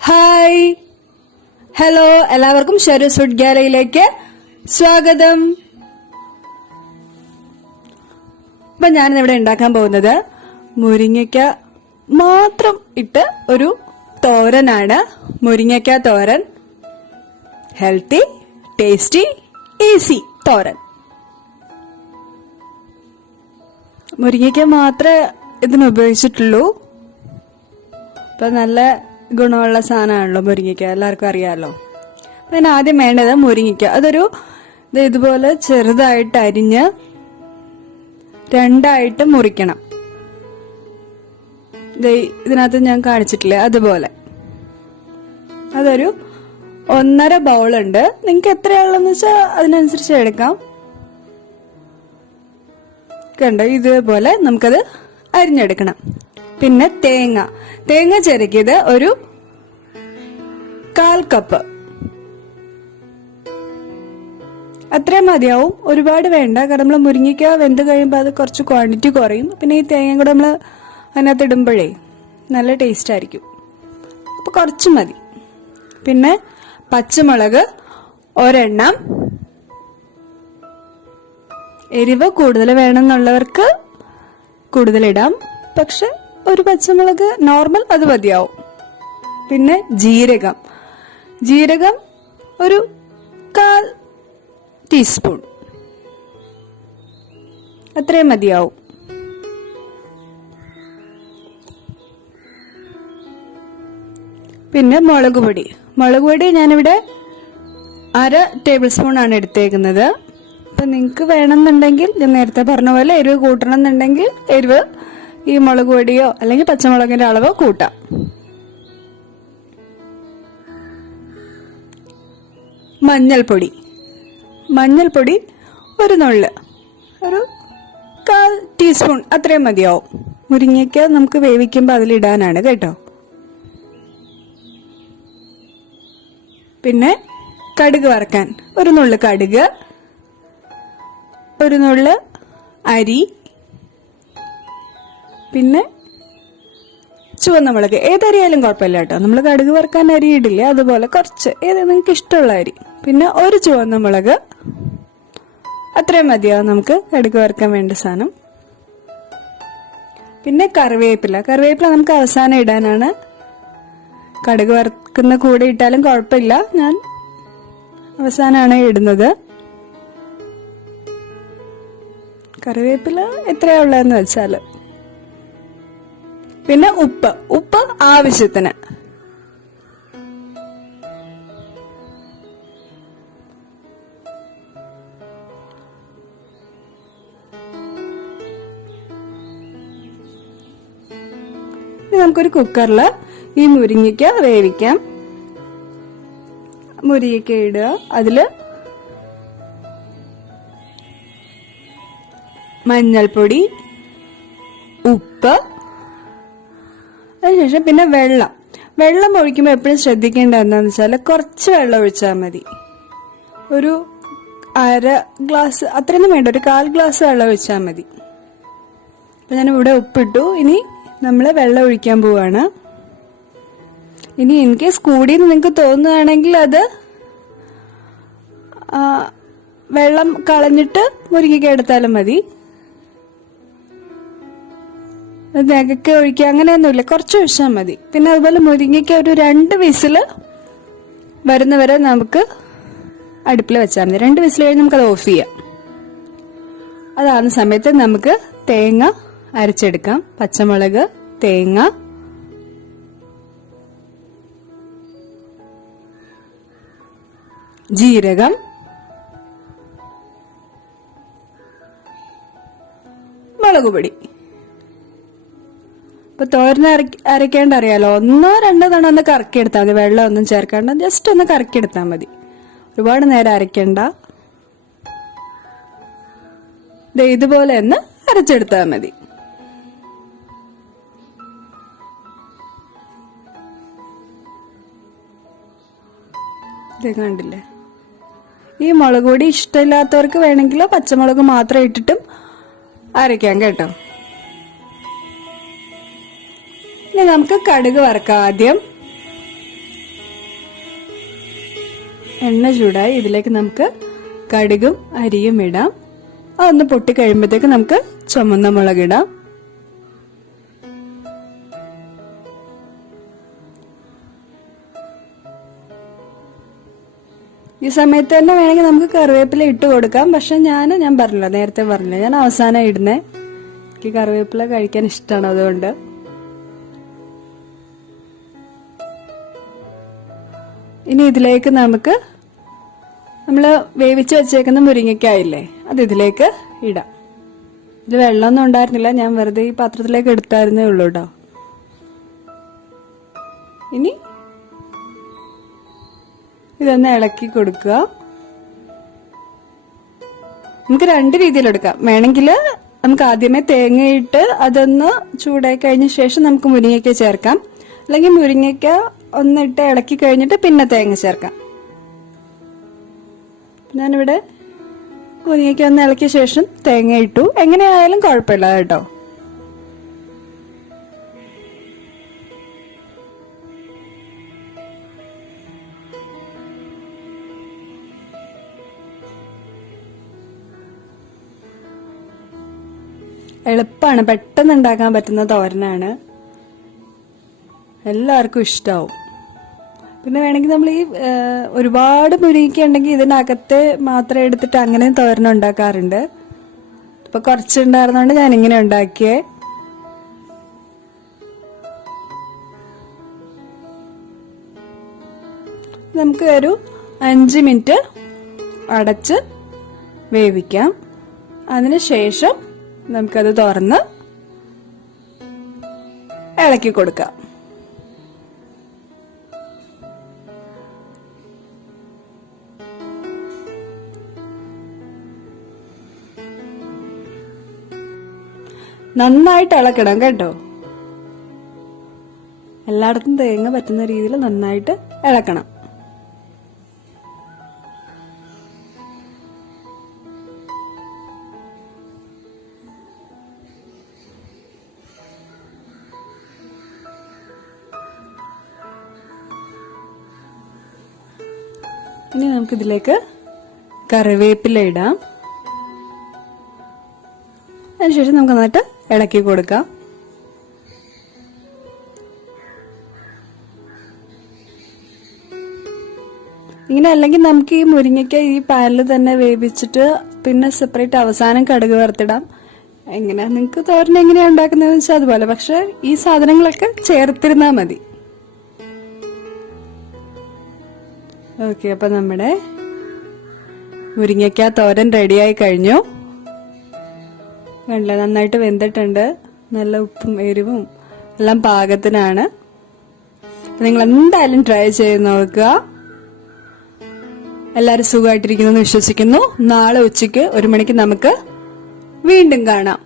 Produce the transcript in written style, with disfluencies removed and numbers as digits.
Hi hello, എല്ലാവർക്കും ഷെറൂസ് food ഗാലറിയിലേക്ക് സ്വാഗതം. അപ്പൊ ഞാനിവിടെ ഉണ്ടാക്കാൻ പോകുന്നത് മുരിങ്ങയ്ക്ക മാത്രം ഇട്ട് ഒരു തോരനാണ്. മുരിങ്ങയ്ക്ക തോരൻ, ഹെൽത്തി, ടേസ്റ്റി, ഈസി തോരൻ. മുരിങ്ങയ്ക്ക മാത്രമേ ഇതിന് ഉപയോഗിച്ചിട്ടുള്ളൂ. അപ്പൊ നല്ല ഗുണമുള്ള സാധനമാണല്ലോ മുരിങ്ങയ്ക്ക, എല്ലാവർക്കും അറിയാമല്ലോ. അപ്പം ആദ്യം വേണ്ടത് മുരിങ്ങയ്ക്ക. അതൊരു ഇതുപോലെ ചെറുതായിട്ട് അരിഞ്ഞ് രണ്ടായിട്ട് മുറിക്കണം. ഇതിനകത്ത് ഞാൻ കാണിച്ചിട്ടില്ലേ, അതുപോലെ. അതൊരു 1.5 ബൗളുണ്ട്. നിങ്ങൾക്ക് എത്രയാണെന്ന് വെച്ചാൽ അതിനനുസരിച്ച് എടുക്കാം. കണ്ടോ, ഇതുപോലെ നമുക്കത് അരിഞ്ഞെടുക്കണം. പിന്നെ തേങ്ങ ചിരകിയത് ഒരു 1/4 കപ്പ്. അത്രയും മതിയാവും, ഒരുപാട് വേണ്ട. കാരണം നമ്മൾ മുരിങ്ങയ്ക്ക വെന്ത് കഴിയുമ്പോൾ അത് കുറച്ച് ക്വാണ്ടിറ്റി കുറയും. പിന്നെ ഈ തേങ്ങ കൂടെ നമ്മൾ അതിനകത്ത് ഇടുമ്പോഴേ നല്ല ടേസ്റ്റ് ആയിരിക്കും. അപ്പൊ കുറച്ച് മതി. പിന്നെ പച്ചമുളക് ഒരെണ്ണം. എരിവ് കൂടുതൽ വേണമെന്നുള്ളവർക്ക് കൂടുതലിടാം, പക്ഷെ ഒരു പച്ചമുളക് നോർമൽ അത് മതിയാവും. പിന്നെ ജീരകം ഒരു 1/4 ടീസ്പൂൺ, അത്രയും മതിയാവും. പിന്നെ മുളക് പൊടി ഞാനിവിടെ 1/2 ടേബിൾ സ്പൂൺ ആണ് എടുത്തേക്കുന്നത്. അപ്പൊ നിങ്ങൾക്ക് വേണമെന്നുണ്ടെങ്കിൽ ഞാൻ നേരത്തെ പറഞ്ഞ പോലെ എരിവ് കൂട്ടണം എന്നുണ്ടെങ്കിൽ എരിവ് ഈ മുളക് പൊടിയോ അല്ലെങ്കിൽ പച്ചമുളകിന്റെ അളവോ കൂട്ടാം. മഞ്ഞൾപ്പൊടി ഒരു നുള്ള്, ഒരു 1/4 ടീസ്പൂൺ, അത്രയും മതിയാവും. മുരിങ്ങയ്ക്ക നമുക്ക് വേവിക്കുമ്പോൾ അതിലിടാനാണ് കേട്ടോ. പിന്നെ കടുക് വറക്കാൻ ഒരു നുള്ള് കടുക്, ഒരു നുള്ള് അരി, പിന്നെ ചുവന്ന മുളക്. ഏതരിയായാലും കുഴപ്പമില്ല കേട്ടോ. നമ്മൾ കടുക് വറുക്കാൻ അരി ഇടില്ല, അതുപോലെ കുറച്ച് ഏത് നിങ്ങൾക്ക് ഇഷ്ടമുള്ള അരി. പിന്നെ ഒരു ചുവന്ന മുളക്, അത്രയും മതിയാവും നമുക്ക് കടുക് വറുക്കാൻ വേണ്ട സാധനം. പിന്നെ കറിവേപ്പില നമുക്ക് അവസാനം ഇടാനാണ്. കടുക് വറുക്കുന്ന കൂടെ ഇട്ടാലും കുഴപ്പമില്ല, ഞാൻ അവസാനമാണ് ഇടുന്നത്. കറിവേപ്പില എത്രയാ ഉള്ളതെന്ന് വെച്ചാല്. പിന്നെ ഉപ്പ് ആവശ്യത്തിന്. ഇനി നമുക്കൊരു കുക്കറില് ഈ മുരിങ്ങയ്ക്ക വേവിക്കാം. മുരിങ്ങയ്ക്ക ഇടുക, അതില് മഞ്ഞൾപ്പൊടി, ഉപ്പ്, അതിനുശേഷം പിന്നെ വെള്ളം ഒഴിക്കുമ്പോൾ എപ്പോഴും ശ്രദ്ധിക്കേണ്ടത് എന്താണെന്ന് വെച്ചാൽ കുറച്ച് വെള്ളം ഒഴിച്ചാൽ മതി. ഒരു 1/2 ഗ്ലാസ്, അത്രയൊന്നും വേണ്ട, ഒരു 1/4 ഗ്ലാസ് വെള്ളം ഒഴിച്ചാൽ മതി. അപ്പൊ ഞാൻ ഇവിടെ ഉപ്പിട്ടു. ഇനി നമ്മൾ വെള്ളം ഒഴിക്കാൻ പോവാണ്. ഇനി ഇൻ കേസ് കൂടിയെന്ന് നിങ്ങൾക്ക് തോന്നുകയാണെങ്കിൽ അത് വെള്ളം കളഞ്ഞിട്ട് മുരിങ്ങയ്ക്ക എടുത്താലും മതി. നഗക്ക് ഒഴിക്കുക അങ്ങനെയൊന്നുമില്ല, കുറച്ച് ഒഴിച്ചാൽ മതി. പിന്നെ അതുപോലെ മുരിങ്ങയ്ക്ക ഒരു 2 വിസില് വരുന്നവരെ നമുക്ക് അടുപ്പിൽ വെച്ചാൽ മതി. 2 വിസിൽ കഴിഞ്ഞ് നമുക്കത് ഓഫ് ചെയ്യാം. അതാകുന്ന സമയത്ത് നമുക്ക് തേങ്ങ അരച്ചെടുക്കാം. പച്ചമുളക്, തേങ്ങ, ജീരകം, മുളക് പൊടി. ഇപ്പൊ തോരന് അരയ്ക്കേണ്ട അറിയാലോ, 1-2 തവണ ഒന്ന് കറക്കിയെടുത്താൽ മതി. വെള്ളം ഒന്നും ചേർക്കാണ്ട് ജസ്റ്റ് ഒന്ന് കറക്കിയെടുത്താൽ മതി, ഒരുപാട് നേരം അരയ്ക്കണ്ട. ഇതുപോലെ ഒന്ന് അരച്ചെടുത്താൽ മതി. ഇത് കണ്ടില്ലേ? ഈ മുളക് പൊടി ഇഷ്ടമില്ലാത്തവർക്ക് വേണമെങ്കിൽ പച്ചമുളക് മാത്രം ഇട്ടിട്ടും അരയ്ക്കാം കേട്ടോ. ഇനി നമുക്ക് കടുക് വറക്കാം. ആദ്യം എണ്ണ ചൂടായി. ഇതിലേക്ക് നമുക്ക് കടുകും അരിയും ഇടാം. അതൊന്ന് പൊട്ടി കഴിയുമ്പോഴത്തേക്ക് നമുക്ക് ചുമന്ന മുളക് ഇടാം. ഈ സമയത്ത് തന്നെ വേണമെങ്കിൽ നമുക്ക് കറിവേപ്പില ഇട്ട് കൊടുക്കാം. പക്ഷെ ഞാൻ പറഞ്ഞില്ല, നേരത്തെ പറഞ്ഞില്ല, ഞാൻ അവസാനം ഇടുന്നേ. എനിക്ക് കറിവേപ്പില കഴിക്കാൻ ഇഷ്ടമാണ്, അതുകൊണ്ട്. ഇനി ഇതിലേക്ക് നമുക്ക് നമ്മള് വേവിച്ച് വെച്ചേക്കുന്ന മുരിങ്ങയ്ക്കായില്ലേ, അത് ഇതിലേക്ക് ഇടാം. ഇത് വെള്ളമൊന്നും ഉണ്ടായിരുന്നില്ല, ഞാൻ വെറുതെ ഈ പാത്രത്തിലേക്ക് എടുത്തായിരുന്നേ ഉള്ളൂ കേട്ടോ. ഇനി ഇതൊന്ന് ഇളക്കി കൊടുക്കുക. നമുക്ക് രണ്ട് രീതിയിലെടുക്കാം. വേണമെങ്കിൽ നമുക്ക് ആദ്യമേ തേങ്ങയിട്ട് അതൊന്ന് ചൂടായി കഴിഞ്ഞ ശേഷം നമുക്ക് മുരിങ്ങയ്ക്ക ചേർക്കാം. അല്ലെങ്കിൽ മുരിങ്ങയ്ക്ക ഒന്നിട്ട് ഇളക്കി കഴിഞ്ഞിട്ട് പിന്നെ തേങ്ങ ചേർക്കാം. ഞാനിവിടെ മുരിങ്ങയ്ക്ക ഒന്ന് ഇളക്കിയ ശേഷം തേങ്ങ ഇട്ടു. എങ്ങനെയായാലും കുഴപ്പമില്ല കേട്ടോ. എളുപ്പമാണ്, പെട്ടെന്ന് ഉണ്ടാക്കാൻ പറ്റുന്ന തോരനാണ്. എല്ലാവർക്കും ഇഷ്ടാവും. പിന്നെ വേണമെങ്കിൽ നമ്മൾ ഈ ഒരുപാട് മുരിങ്ങയ്ക്ക ഉണ്ടെങ്കിൽ ഇതിനകത്തെ മാത്രം എടുത്തിട്ട് അങ്ങനെ തോരൻ ഉണ്ടാക്കാറുണ്ട്. ഇപ്പൊ കുറച്ചുണ്ടായിരുന്നോണ്ട് ഞാൻ ഇങ്ങനെ ഉണ്ടാക്കിയേ. നമുക്ക് ഒരു 5 മിനിറ്റ് അടച്ച് വേവിക്കാം. അതിനുശേഷം നമുക്കത് തുറന്ന് ഇളക്കി കൊടുക്കാം. നന്നായിട്ട് ഇളക്കണം കേട്ടോ. എല്ലായിടത്തും തേങ്ങ പറ്റുന്ന രീതിയിൽ നന്നായിട്ട് ഇളക്കണം. ഇനി നമുക്കിതിലേക്ക് കറിവേപ്പില ഇടാം. അതിനുശേഷം നമുക്ക് നന്നായിട്ട് ഇളക്കി കൊടുക്കാം. ഇങ്ങനെ അല്ലെങ്കിൽ നമുക്ക് ഈ മുരിങ്ങയ്ക്ക ഈ പാനിൽ തന്നെ വേവിച്ചിട്ട് പിന്നെ സെപ്പറേറ്റ് അവസാനം കടുക് വറുത്തിടാം. എങ്ങനെയാ നിങ്ങൾക്ക് തോരൻ എങ്ങനെയാ ഉണ്ടാക്കുന്നതെന്ന് വെച്ചാൽ അതുപോലെ. പക്ഷെ ഈ സാധനങ്ങളൊക്കെ ചേർത്തിരുന്നാൽ മതി. ഓക്കെ, അപ്പൊ നമ്മുടെ മുരിങ്ങയ്ക്ക തോരൻ റെഡിയായി കഴിഞ്ഞു. കണ്ടില്ലേ, നന്നായിട്ട് വെന്തിട്ടുണ്ട്. നല്ല ഉപ്പും എരിവും എല്ലാം പാകത്തിനാണ്. നിങ്ങൾ എന്തായാലും ട്രൈ ചെയ്ത് നോക്കുക. എല്ലാവരും സുഖമായിട്ടിരിക്കുന്നു എന്ന് വിശ്വസിക്കുന്നു. നാളെ ഉച്ചയ്ക്ക് 1 മണിക്ക് നമുക്ക് വീണ്ടും കാണാം.